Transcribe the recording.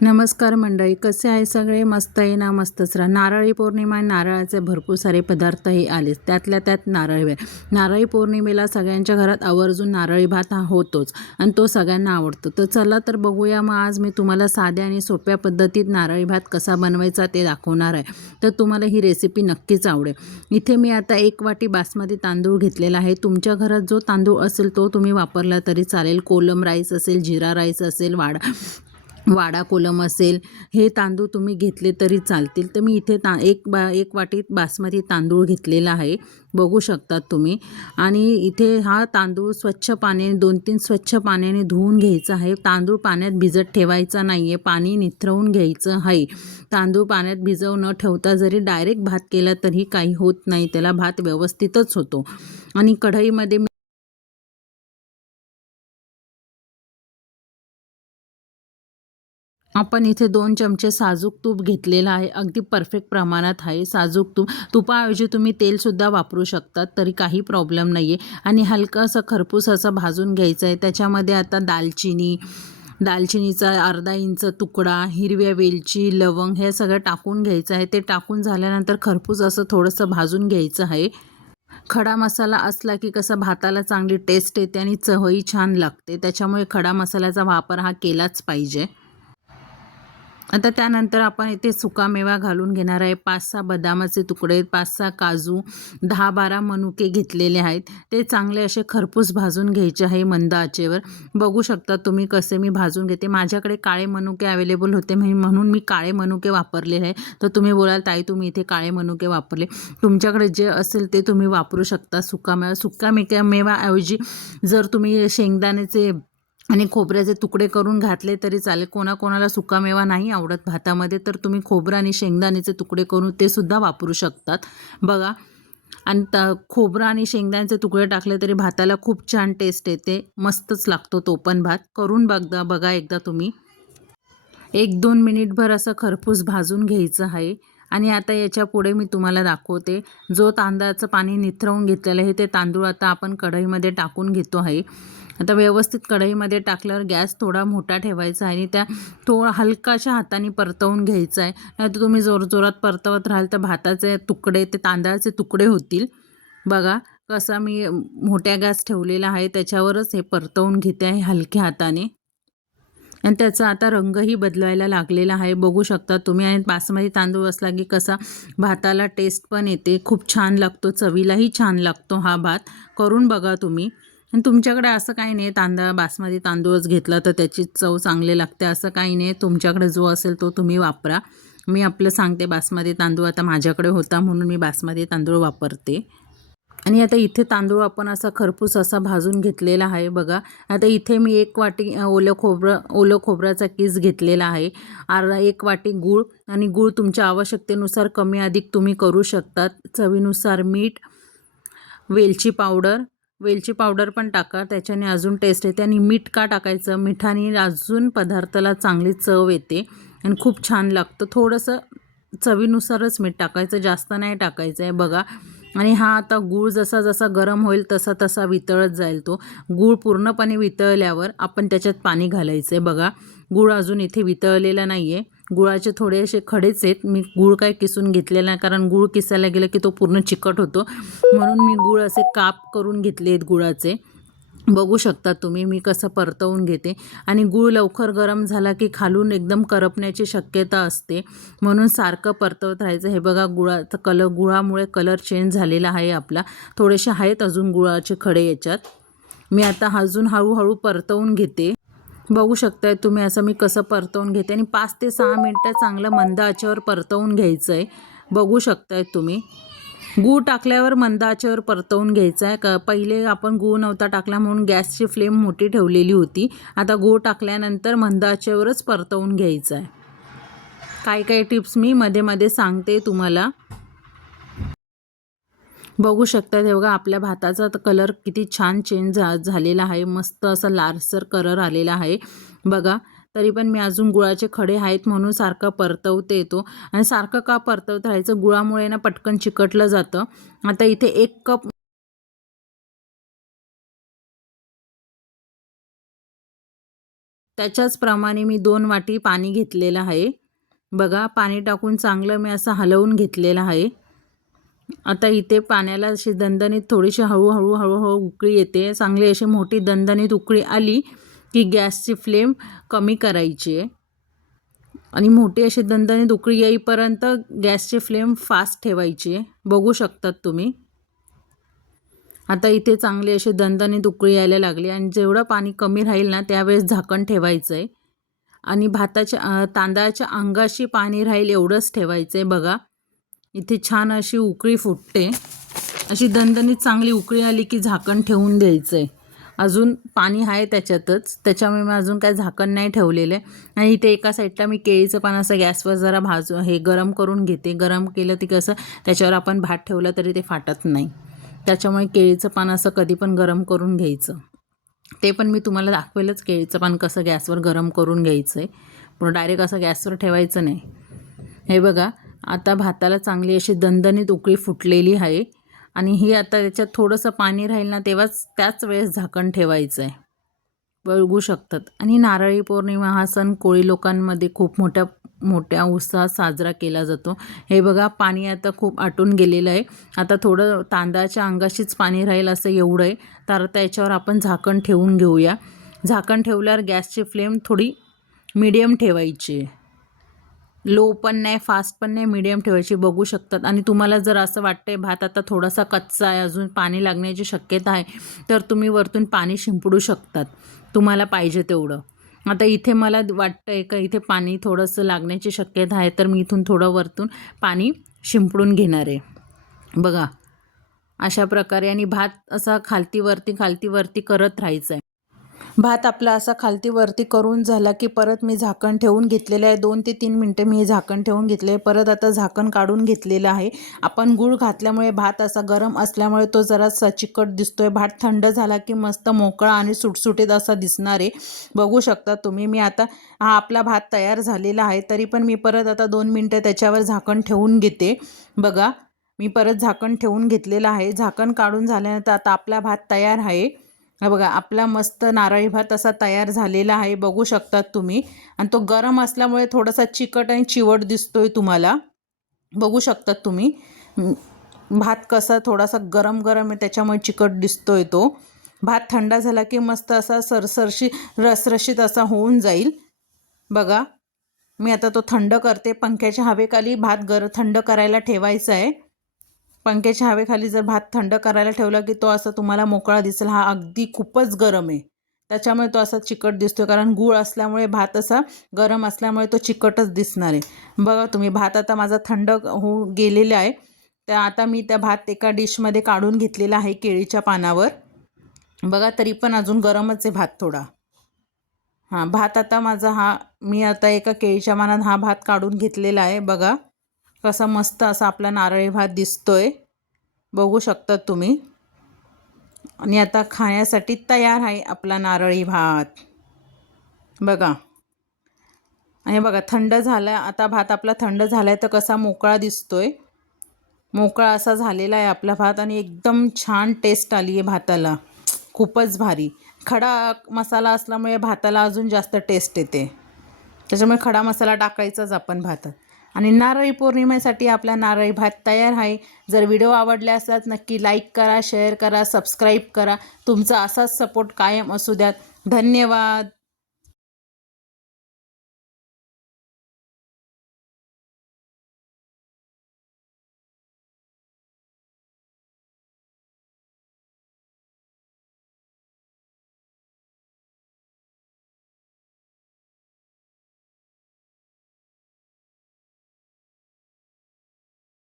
नमस्कार मंडळी कसे आहे सगळे? मस्त आहे ना? मस्तच राहा. नारळी पौर्णिमा नारळाचे भरपूर सारे पदार्थही आलेच त्यातल्या त्यात नारळी वेळ नारळी पौर्णिमेला सगळ्यांच्या घरात आवर्जून नारळी भात हा होतोच आणि तो सगळ्यांना आवडतो. तर चला तर बघूया मग आज मी तुम्हाला साध्या आणि सोप्या पद्धतीत नारळी भात कसा बनवायचा ते दाखवणार आहे. तर तुम्हाला ही रेसिपी नक्कीच आवडेल. इथे मी आता एक वाटी बासमती तांदूळ घेतलेला आहे. तुमच्या घरात जो तांदूळ असेल तो तुम्ही वापरला तरी चालेल. कोलम राईस असेल जिरा राईस असेल वाडा. वाडा कोलम असेल हे तांदूळ तुम्ही घेतले तरी चालतील. तर मी इथे ता एक बा एक वाटीत बासमती तांदूळ घेतलेला आहे. बघू शकतात तुम्ही. आणि इथे हा तांदूळ स्वच्छ पाण्याने दोन तीन स्वच्छ पाण्याने धुवून घ्यायचा आहे. तांदूळ पाण्यात भिजत ठेवायचा नाही आहे पाणी निथरवून घ्यायचं आहे. तांदूळ पाण्यात भिजव न ठेवता जरी डायरेक्ट भात केला तरी काही होत नाही. त्याला भात व्यवस्थितच होतो. आणि कढईमध्ये आपण इथे दोन चमचे साजूक तूप घेतलेलं आहे. अगदी परफेक्ट प्रमाणात आहे. साजूक तूप. तुपाऐवजी तुम्ही तेलसुद्धा वापरू शकतात तरी काही प्रॉब्लेम नाही आहे आणि हलकंसं खरपूस असं भाजून घ्यायचं आहे त्याच्यामध्ये आता दालचिनी दालचिनीचा अर्धा इंच तुकडा हिरव्या वेलची लवंग हे सगळं टाकून घ्यायचं आहे. ते टाकून झाल्यानंतर खरपूस असं थोडंसं भाजून घ्यायचं आहे. खडा मसाला असला की कसं भाताला चांगली टेस्ट येते आणि चवही छान लागते. त्याच्यामुळे खडा मसाल्याचा वापर हा केलाच पाहिजे. आता त्यानंतर आपण इथे सुकामेवा घालून घेणार आहे. पाच सहा बदामाचे तुकडे पाच सहा काजू दहा बारा मनुके घेतलेले आहेत. ते चांगले असे खरपूस भाजून घ्यायचे आहे मंद आचेवर. बघू शकता तुम्ही कसे मी भाजून घेते. माझ्याकडे काळे मनुके अवेलेबल होते. म्हणून मी काळे मनुके वापरलेले आहे. तर तुम्ही बोलाल ताई तुम्ही इथे काळे मनुके वापरले. तुमच्याकडे जे असेल ते तुम्ही वापरू शकता सुकामेवा. सुका मेका मेवाऐवजी जर तुम्ही शेंगदाण्याचे आणि खोबऱ्याचे तुकडे करून घातले तरी चालेल. कोणाकोणाला सुकामेवा नाही आवडत भातामध्ये तर तुम्ही खोबरं आणि शेंगदाण्याचे तुकडे करून ते सुद्धा वापरू शकतात. बघा आणि त खोबरं आणि शेंगदाण्याचे तुकडे टाकले तरी भाताला खूप छान टेस्ट येते. मस्तच लागतो तो पण भात. करून बघा बघा एकदा तुम्ही. एक दोन मिनिटभर असं खरपूस भाजून घ्यायचं आहे. आणि आता याच्यापुढे मी तुम्हाला दाखवते. जो तांदळाचं पाणी निथरवून घेतलेलं आहे ते तांदूळ आता आपण कढईमध्ये टाकून घेतो आहे. आता व्यवस्थित कढईमध्ये टाकल्यावर गॅस थोडा मोठा ठेवायचा आहे आणि त्या थोडा हलकाशा हाताने परतवून घ्यायचा आहे. नाहीतर तुम्ही जोरजोरात परतवत राहाल तर भाताचे तुकडे ते तांदळाचे तुकडे होतील. बघा कसा मी मोठ्या गॅस ठेवलेला आहे त्याच्यावरच हे परतवून घेते आहे हलक्या हाताने. आणि त्याचा आता रंगही बदलायला लागलेला आहे. बघू शकता तुम्ही. आणि बासमती तांदूळ असला की कसा भाताला टेस्ट पण येते. खूप छान लागतो. चवीलाही छान लागतो हा भात. करून बघा तुम्ही. आणि तुमच्याकडे असं काही नाही तांदळा बासमती तांदूळच घेतला तर त्याची चव चांगली लागते असं काही नाही. तुमच्याकडे जो असेल तो तुम्ही वापरा. मी आपलं सांगते बासमती तांदूळ आता माझ्याकडे होता म्हणून मी बासमती तांदूळ वापरते. आणि आता इथे तांदूळ आपण असा खरपूस असा भाजून घेतलेला आहे बघा. आता इथे मी एक वाटी ओलं खोबरं ओलं खोबऱ्याचा किस घेतलेला आहे. अर्धा एक वाटी गूळ आणि गूळ तुमच्या आवश्यकतेनुसार कमी अधिक तुम्ही करू शकतात. चवीनुसार मीठ वेलची पावडर वेलची पावडर पण टाका त्याच्याने अजून टेस्ट येते आणि मीठ का टाकायचं? मिठाने अजून पदार्थाला चांगली चव येते आणि खूप छान लागतं. थोडंसं चवीनुसारच मीठ टाकायचं जास्त नाही टाकायचं आहे बघा. आणि हा आता गूळ जसा जसा गरम होईल तसा तसा वितळत जाईल तो. गूळ पूर्णपणे वितळल्यावर आपण त्याच्यात पाणी घालायचं आहे बघा. गूळ अजून इथे वितळलेला नाही आहे गुळाचे थोडे असे खडेच आहेत. मी गूळ काय किसून घेतलेला नाही कारण गूळ किसायला गेलं की तो पूर्ण चिकट होतो. म्हणून मी गूळ असे काप करून घेतले आहेत गुळाचे. बघू शकता तुम्ही मी कसं परतवून घेते. आणि गूळ लवकर गरम झाला की खालून एकदम करपण्याची शक्यता असते. म्हणून सारखं परतवत राहायचं. हे बघा गुळाचं कलर गुळामुळे कलर चेंज झालेला आहे आपला. थोडेसे आहेत अजून गुळाचे खडे याच्यात. मी आता अजून हळूहळू परतवून घेते. बघू शकताय तुम्ही असं मी कसं परतवून घेते. आणि पाच ते सहा मिनटं चांगलं मंद आचेवर परतवून घ्यायचं आहे बघू शकताय तुम्ही. गूळ टाकल्यावर मंद आचेवर परतवून घ्यायचं आहे क पहिले आपण गूळ नव्हता टाकला म्हणून गॅसची फ्लेम मोठी ठेवलेली होती. आता गूळ टाकल्यानंतर मंद आचेवरच परतवून घ्यायचं आहे काही काही टिप्स मी मध्ये मध्ये सांगते तुम्हाला. बघू शकता हे बघा आपल्या भाताचा कलर किती छान चेंज झा झालेला आहे. मस्त असा लालसर कलर आलेला आहे. बघा तरी पण मी अजून गुळाचे खडे आहेत म्हणून सारखं परतवते येतो. आणि सारखं का परतवत राहायचं? गुळामुळे ना पटकन चिकटलं जातं. आता इथे एक कप त्याच्याच प्रमाणे मी दोन वाटी पाणी घेतलेलं आहे. बघा पाणी टाकून चांगलं मी असं हलवून घेतलेलं आहे. आता इथे पाण्याला अशी दणदणीत थोडीशी हळूहळू हळूहळू उकळी येते. चांगली अशी मोठी दणदणीत उकळी आली की गॅसची फ्लेम कमी करायची आहे. आणि मोठी अशी दणदणीत उकळी येईपर्यंत गॅसची फ्लेम फास्ट ठेवायची आहे. बघू शकतात तुम्ही. आता इथे चांगली अशी दणदणीत उकळी यायला लागली आणि जेवढं पाणी कमी राहील ना त्यावेळेस झाकण ठेवायचं आहे आणि भाताच्या तांदळाच्या अंगाशी पाणी राहील एवढंच ठेवायचं आहे बघा. इथे छान अशी उकळी फुटते. अशी दणदणीत चांगली उकळी आली की झाकण ठेवून द्यायचं आहे अजून पाणी आहे त्याच्यातच. त्याच्यामुळे मी अजून काय झाकण नाही ठेवलेलं. आहे आणि इथे एका साईडला मी केळीचं पान असं गॅसवर जरा भाजू हे गरम करून घेते. गरम केलं ती कसं त्याच्यावर आपण भात ठेवलं तरी ते फाटत नाही. त्याच्यामुळे केळीचं पान असं कधी पण गरम करून घ्यायचं. ते पण मी तुम्हाला दाखवेलच केळीचं पान कसं गॅसवर गरम करून घ्यायचं आहे पण डायरेक्ट असं गॅसवर ठेवायचं नाही. हे बघा आता भाताला चांगली अशी दणदणीत उकळी फुटलेली आहे. आणि ही आता त्याच्यात थोडंसं पाणी राहील ना तेव्हाच त्याच वेळेस झाकण ठेवायचं आहे वळगू शकतात. आणि नारळी पौर्णिमा हा सण कोळी लोकांमध्ये खूप मोठ्या मोठ्या उत्साहात साजरा केला जातो. हे बघा पाणी आता खूप आटून गेलेलं आहे. आता थोडं तांदळाच्या अंगाशीच पाणी राहील असं एवढं आहे तर आता याच्यावर आपण झाकण ठेवून घेऊया. झाकण ठेवल्यावर गॅसची फ्लेम थोडी मीडियम ठेवायची. आहे लो पण नाही फास्ट पण नाही मीडियम ठेवायची बघू शकतात. आणि तुम्हाला जर असं वाटतंय भात आता थोडासा कच्चा आहे अजून पाणी लागण्याची शक्यता आहे तर तुम्ही वरतून पाणी शिंपडू शकतात. तुम्हाला पाहिजे तेवढं. आता इथे मला वाटतं आहे का इथे पाणी थोडंसं लागण्याची शक्यता आहे तर मी इथून थोडं वरतून पाणी शिंपडून घेणार आहे. बघा अशा प्रकारे. आणि भात असा खालती वरती खालती वरती करत राहायचं आहे भात आपला असा खालती वरती करून झाला की परत मी झाकण ठेवून घेतलेलं आहे. दोन ते तीन मिनटं मी हे झाकण ठेवून घेतले आहे परत आता झाकण काढून घेतलेलं आहे. आपण गूळ घातल्यामुळे भात असा गरम असल्यामुळे तो जरा चिकट दिसतोय. भात थंड झाला की मस्त मोकळा आणि सुटसुटीत असा दिसणार आहे. बघू शकता तुम्ही. मी आता हा आपला भात तयार झालेला आहे. तरी पण मी परत आता दोन मिनटं त्याच्यावर झाकण ठेवून घेते. बघा. मी परत झाकण ठेवून घेतलेलं आहे. झाकण काढून झाल्यानंतर आता आपला भात तयार आहे. हा बघा आपला मस्त नारळी भात असा तयार झालेला आहे बघू शकतात तुम्ही. आणि तो गरम असल्यामुळे थोडासा चिकट आणि चिवट दिसतोय तुम्हाला. बघू शकतात तुम्ही. भात कसा थोडासा गरम गरम आहे त्याच्यामुळे चिकट दिसतोय तो. भात थंड झाला की मस्त असा सरसरशी रसरशीत असा होऊन जाईल. बघा मी आता तो थंड करते. पंख्याच्या हवेखाली भात गर थंड करायला ठेवायचा आहे. पंख्याच्या हवेखाली जर भात थंड करायला ठेवला की तो असा तुम्हाला मोकळा दिसेल. हा अगदी खूपच गरम आहे. त्याच्यामुळे तो असा चिकट दिसतो कारण गूळ असल्यामुळे भात असा गरम असल्यामुळे तो चिकटच दिसणार आहे. बघा तुम्ही भात आता माझा थंड होऊ गेलेला आहे. त्या आता मी त्या भात एका डिशमध्ये काढून घेतलेला आहे केळीच्या पानावर. बघा तरी पण अजून गरमच आहे भात थोडा. हां भात आता माझा हा मी आता एका केळीच्या पानात हा भात काढून घेतलेला आहे. बघा. कसा मस्त असा आपला नारळी भात दिसतोय. बघू शकतात तुम्ही. आणि आता खाण्यासाठी तयार आहे आपला नारळी भात. बघा. आणि बघा थंड झाला आता भात आपला थंड झाला आहे तर कसा मोकळा दिसतोय. मोकळा असा झालेला आहे आपला भात आणि एकदम छान टेस्ट आली आहे भाताला. खूपच भारी. खडा मसाला असल्यामुळे भाताला अजून जास्त टेस्ट येते. त्याच्यामुळे खडा मसाला टाकायचाच आपण भातात. आणि नारळी पौर्णिमेसाठी आपला नारळी भात तयार आहे. जर व्हिडिओ आवडले असतात नक्की लाईक करा शेअर करा सबस्क्राईब करा. तुमचा असाच सपोर्ट कायम असू द्यात. धन्यवाद.